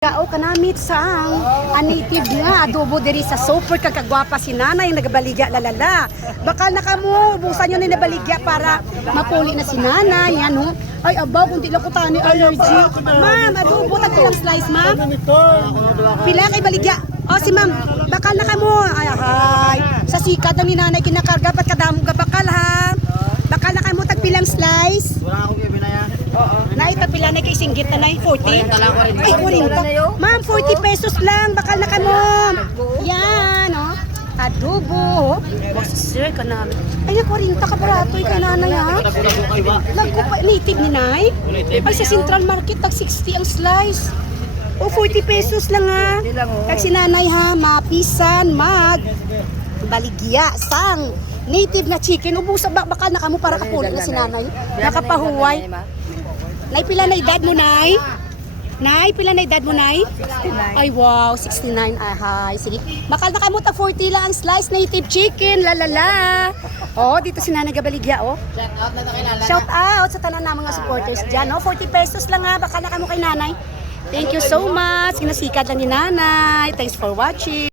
Kao kanamit sang native nga adobo diri sa super kakagwapa si nanay nagabaligya lalala. Bakal na kamo busan nyo ni nabaligya para mapuli na si nanay yan ho. Ay abaw kung di lang ko tani allergy. Ma'am, adobo tag ilang slice ma'am. Pila kay baligya. O si ma'am, bakal na kamo. Ay sa sikat na ni nanay kinakarga pat kadamo ga bakal ha. Bakal na kamo tag pilang slice. Wala akong ibinaya. Nay, pagpila na kay singgit na nay, 40. Ay, 40. Ma'am, 40 pesos lang. Bakal na ka mo. Yan, oh. Adobo. Oh, sir, ka namin. Ay, na 40 ka barato. Ay, kay nanay, ha? Lagko pa, native ni nay. Ay, sa Central Market, tag 60 ang slice. O, 40 pesos lang, ha? Tag si nanay, ha? Mapisan, baligya, sang. Native na chicken. Ubusa, bakal na ka mo para kapuli na si nanay. Nakapahuway. Nay, pila na edad mo, Nay? Nay, pila na edad mo, Nay? 69. Ay, wow, 69. Ahay, sige. Bakal na kamuta, 40 lang ang slice native chicken, lalala. Oh, dito si Nanay Gabaligya, oh. Shout out na nakilala. Shout out sa tanan ng mga supporters dyan, oh. 40 pesos lang, ha. Bakal na kamo kay Nanay. Thank you so much. Sinasikat lang ni Nanay. Thanks for watching.